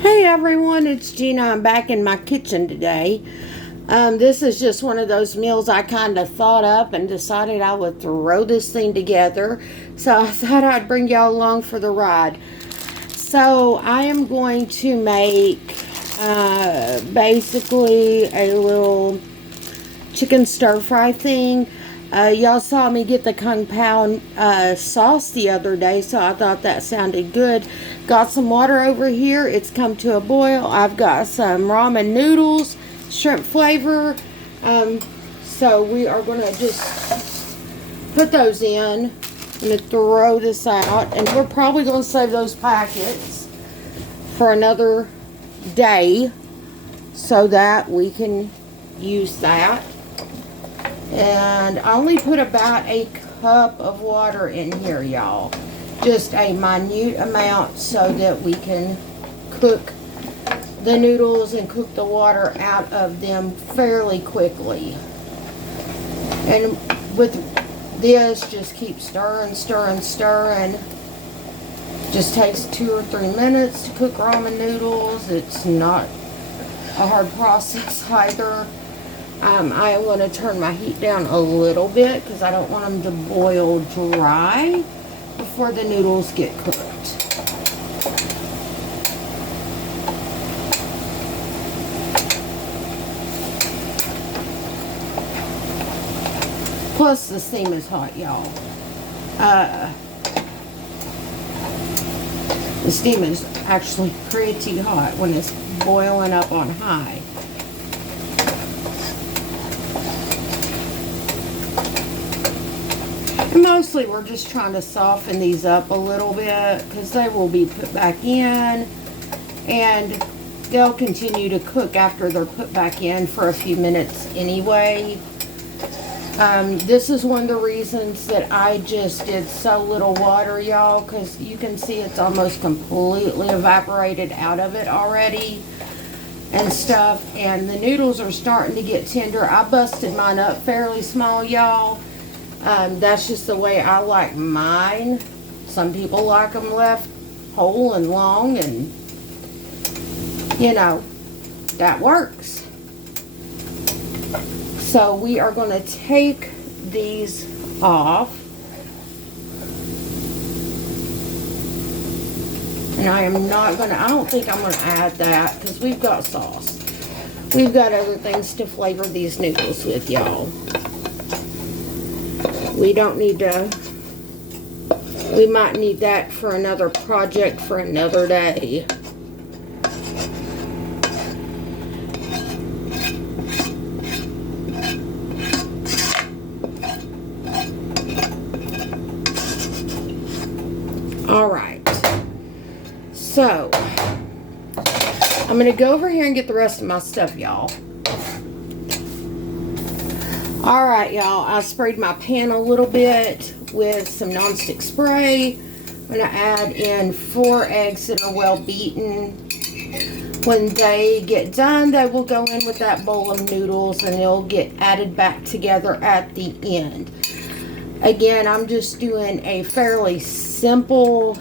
Hey everyone, it's Gina. I'm back in my kitchen today. This is just one of those meals I kind of thought up and decided I would throw this thing together. So I thought I'd bring y'all along for the ride. So I am going to make basically a little chicken stir fry thing. Y'all saw me get the Kung Pao sauce the other day, so I thought that sounded good. Got some water over here. It's come to a boil. I've got some ramen noodles, shrimp flavor. So we are going to just put those in. I'm going to throw this out, and we're probably going to save those packets for another day so that we can use that. And I only put about a cup of water in here, y'all. Just a minute amount so that we can cook the noodles and cook the water out of them fairly quickly. And with this, just keep stirring. Just takes 2 or 3 minutes to cook ramen noodles. It's not a hard process either. I want to turn my heat down a little bit because I don't want them to boil dry before the noodles get cooked. Plus the steam is hot, y'all. The steam is actually pretty hot when it's boiling up on high. Mostly we're just trying to soften these up a little bit because they will be put back in and they'll continue to cook after they're put back in for a few minutes anyway. This is one of the reasons that I just did so little water, y'all, because you can see it's almost completely evaporated out of it already and stuff, and the noodles are starting to get tender. I busted mine up fairly small, y'all. That's just the way I like mine. Some people like them left whole and long, and you know, that works. So we are going to take these off. And I am not going to, I don't think I'm going to add that because we've got sauce. We've got other things to flavor these noodles with, y'all. We don't need to, we might need that for another project for another day. All right. So, I'm going to go over here and get the rest of my stuff, y'all. Alright, y'all, I sprayed my pan a little bit with some nonstick spray. I'm going to add in 4 eggs that are well beaten. When they get done, they will go in with that bowl of noodles and they'll get added back together at the end. Again, I'm just doing a fairly simple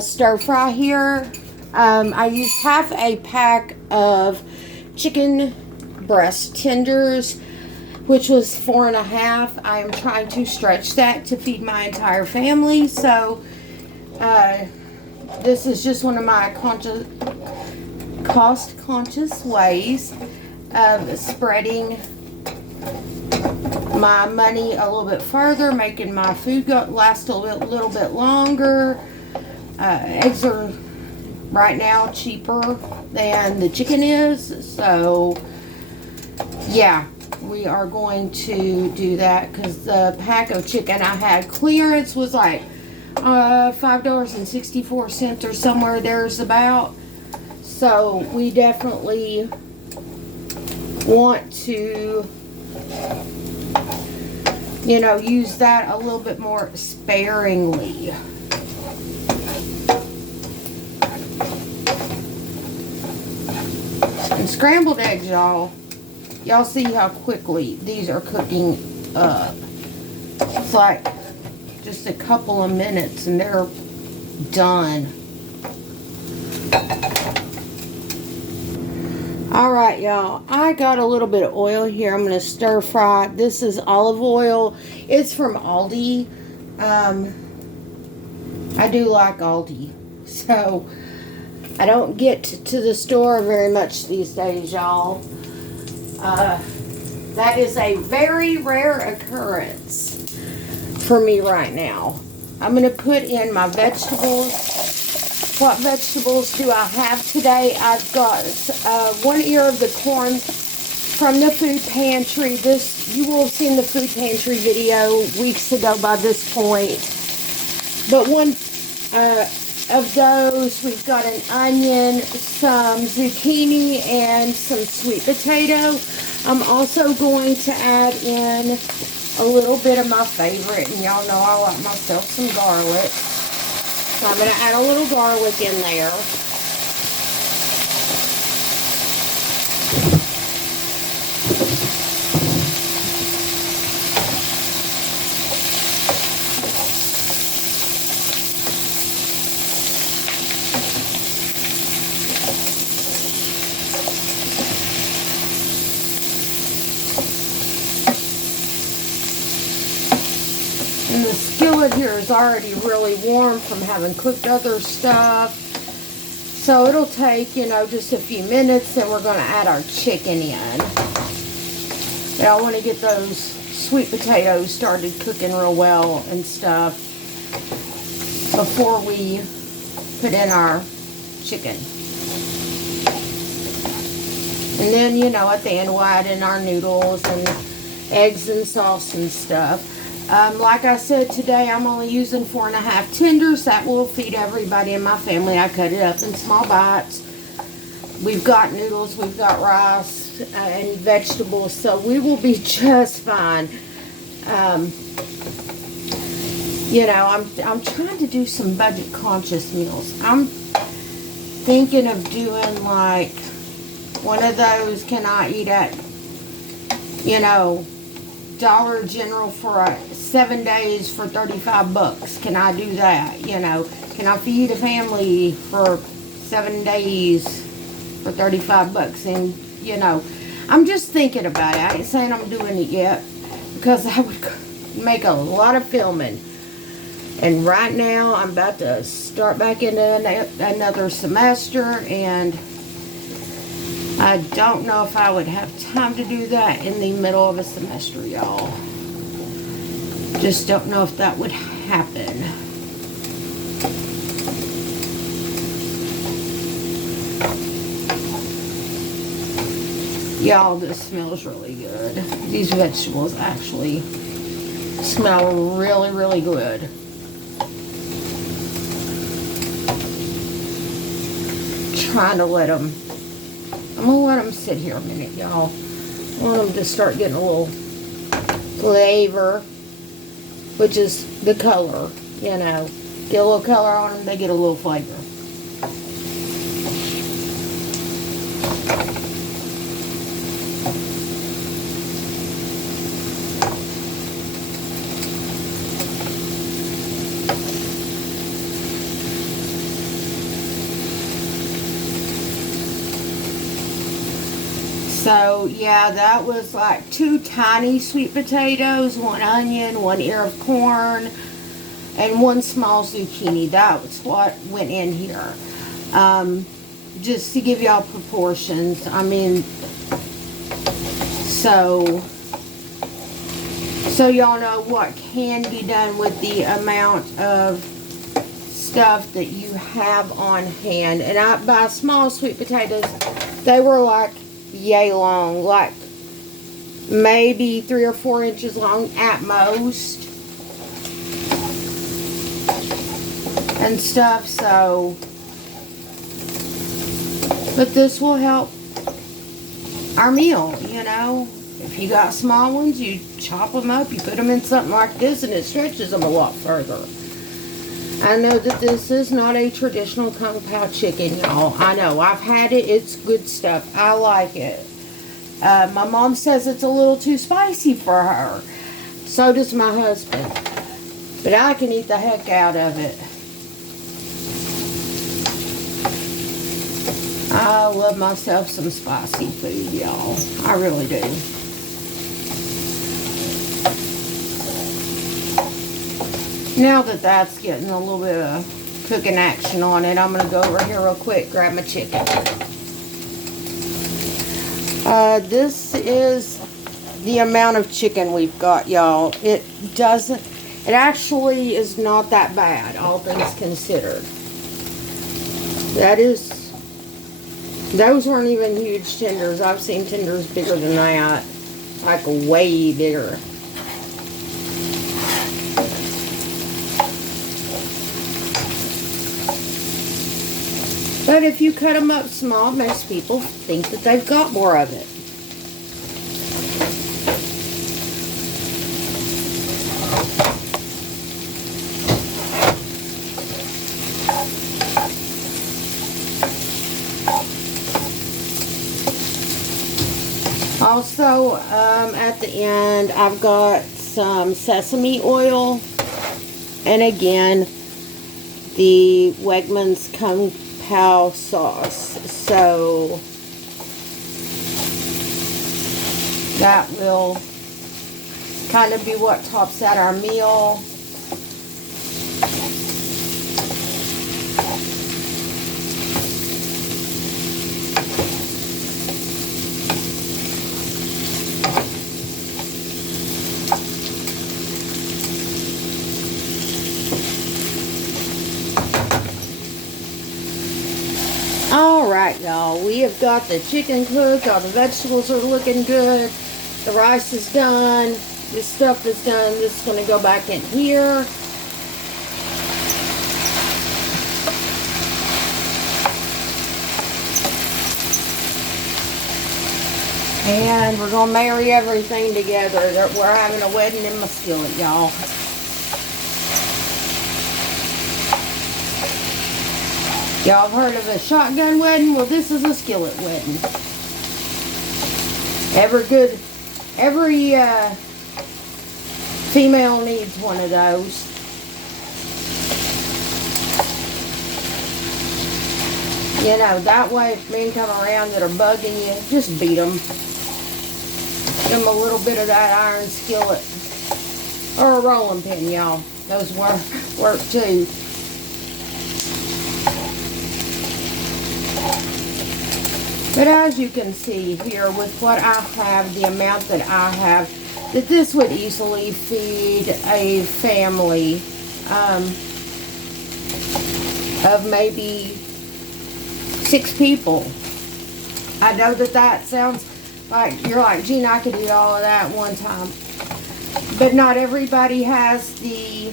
stir fry here. I used half a pack of chicken breast tenders, which was 4.5. I am trying to stretch that to feed my entire family, so this is just one of my cost-conscious ways of spreading my money a little bit further, making my food last a little bit longer. Eggs are right now cheaper than the chicken is, so yeah, we are going to do that because the pack of chicken I had clearance was like $5.64 or somewhere there's about. So we definitely want to, you know, use that a little bit more sparingly. And scrambled eggs, y'all. Y'all see how quickly these are cooking up. It's like just a couple of minutes and they're done. Alright, y'all. I got a little bit of oil here. I'm going to stir fry. This is olive oil. It's from Aldi. I do like Aldi. So, I don't get to the store very much these days, y'all. That is a very rare occurrence for me right now. I'm going to put in my vegetables. What vegetables do I have today? I've got 1 ear of the corn from the food pantry. This, you will have seen the food pantry video weeks ago by this point. But one of those, we've got an onion, some zucchini, and some sweet potato. I'm also going to add in a little bit of my favorite, and y'all know I like myself some garlic. So I'm going to add a little garlic in there. And the skillet here is already really warm from having cooked other stuff. So it'll take, you know, just a few minutes, and we're going to add our chicken in. But I want to get those sweet potatoes started cooking real well and stuff before we put in our chicken. And then, you know, at the end we'll add in our noodles and eggs and sauce and stuff. Like I said, today I'm only using 4.5 tenders. That will feed everybody in my family. I cut it up in small bites. We've got noodles, we've got rice, and vegetables, so we will be just fine. You know, I'm trying to do some budget conscious meals. I'm thinking of doing like one of those, can I eat at, you know, Dollar General for 7 days for 35 bucks. Can I do that? You know, can I feed a family for 7 days for 35 bucks? And, you know, I'm just thinking about it. I ain't saying I'm doing it yet, because I would make a lot of filming. And right now, I'm about to start back into another semester, and I don't know if I would have time to do that in the middle of a semester, y'all. Just don't know if that would happen. Y'all, this smells really good. These vegetables actually smell really, really good. Trying to let them, I'm going to let them sit here a minute, y'all. I want them to start getting a little flavor, which is the color, you know. Get a little color on them, they get a little flavor. So, yeah, that was like 2 tiny sweet potatoes, 1 onion, 1 ear of corn, and 1 small zucchini. That's what went in here. Just to give y'all proportions. I mean, so y'all know what can be done with the amount of stuff that you have on hand. And I buy small sweet potatoes. They were like yay long, like maybe 3 or 4 inches long at most, and stuff. So, but this will help our meal, you know. If you got small ones, you chop them up, you put them in something like this, and it stretches them a lot further. I know that this is not a traditional Kung Pao chicken, y'all. I know. I've had it. It's good stuff. I like it. My mom says it's a little too spicy for her. So does my husband. But I can eat the heck out of it. I love myself some spicy food, y'all. I really do. Now that that's getting a little bit of cooking action on it, I'm going to go over here real quick, grab my chicken. This is the amount of chicken we've got, y'all. It actually is not that bad, all things considered. Those weren't even huge tenders. I've seen tenders bigger than that, like way bigger. But if you cut them up small, most people think that they've got more of it. Also, at the end, I've got some sesame oil. And again, the Wegmans Kung Pao sauce. So that will kind of be what tops out our meal. Alright, y'all, we have got the chicken cooked, all the vegetables are looking good, the rice is done, this stuff is done. This is going to go back in here. And we're going to marry everything together. We're having a wedding in my skillet, y'all. Y'all have heard of a shotgun wedding? Well, this is a skillet wedding. Every female needs one of those. You know, that way if men come around that are bugging you, just beat them. Give them a little bit of that iron skillet. Or a rolling pin, y'all. Those work too. But as you can see here, with what I have, the amount that I have, that this would easily feed a family of maybe 6 people. I know that sounds like, you're like, Gene, I could eat all of that one time. But not everybody has the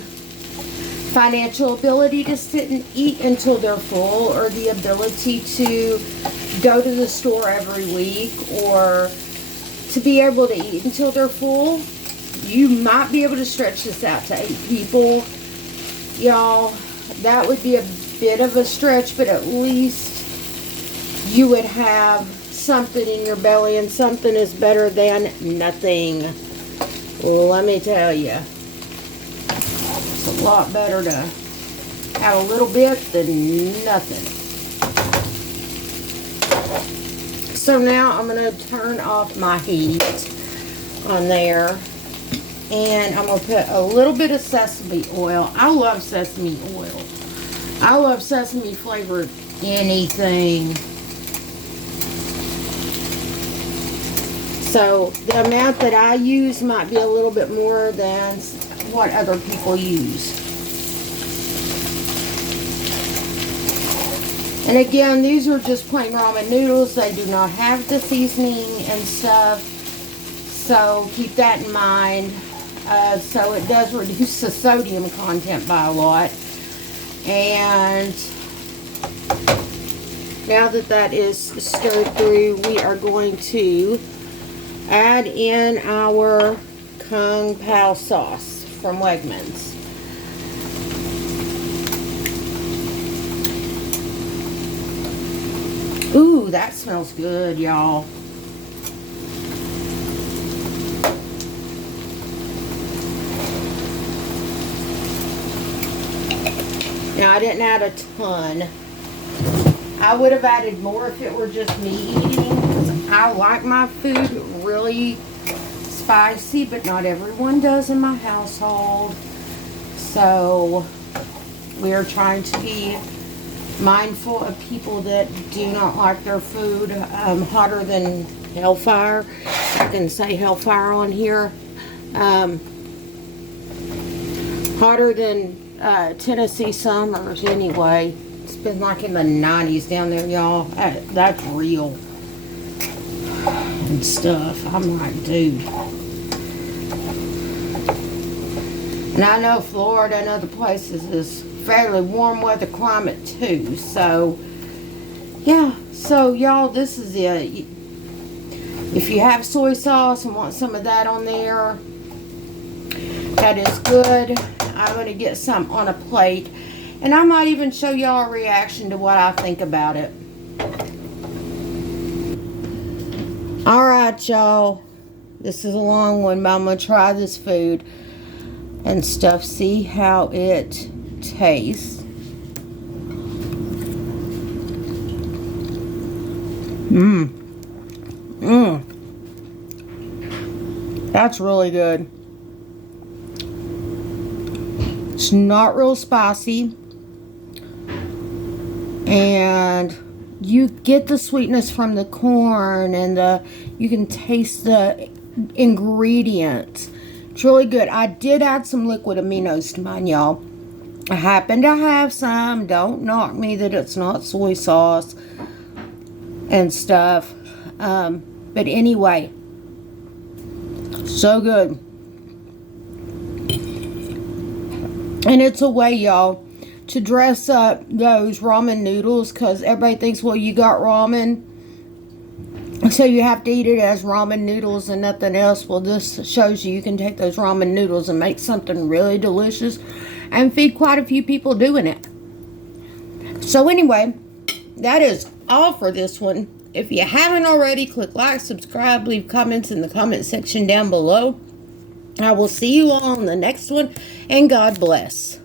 financial ability to sit and eat until they're full, or the ability to go to the store every week, or to be able to eat until they're full. You might be able to stretch this out to 8 people. Y'all, that would be a bit of a stretch, but at least you would have something in your belly, and something is better than nothing. Let me tell you. It's a lot better to have a little bit than nothing. So now I'm going to turn off my heat on there. And I'm going to put a little bit of sesame oil. I love sesame oil. I love sesame flavored anything. So the amount that I use might be a little bit more than what other people use. And again, these are just plain ramen noodles. They do not have the seasoning and stuff. So keep that in mind. So it does reduce the sodium content by a lot. And now that is stirred through, we are going to add in our Kung Pao sauce from Wegmans. Ooh, that smells good, y'all. Now, I didn't add a ton. I would have added more if it were just me eating, because I like my food really spicy, but not everyone does in my household. So we are trying to be mindful of people that do not like their food hotter than hellfire. I can say hellfire on here. Hotter than Tennessee summers anyway. It's been like in the 90s down there, y'all. That's real. And stuff. I'm like, dude. And I know Florida and other places is fairly warm weather climate too. So, yeah. So, y'all, this is it. If you have soy sauce and want some of that on there, that is good. I'm going to get some on a plate. And I might even show y'all a reaction to what I think about it. Alright, y'all. This is a long one, but I'm going to try this food and stuff. See how it tastes. That's really good. It's not real spicy. And you get the sweetness from the corn, and you can taste the ingredients. It's really good. I did add some liquid aminos to mine, y'all. I happen to have some. Don't knock me that it's not soy sauce and stuff. But anyway, so good. And it's a way, y'all, to dress up those ramen noodles, because everybody thinks, well, you got ramen, so you have to eat it as ramen noodles and nothing else. Well, this shows you can take those ramen noodles and make something really delicious and feed quite a few people doing it. So anyway, that is all for this one. If you haven't already, click like, subscribe, leave comments in the comment section down below. I will see you all on the next one, and God bless.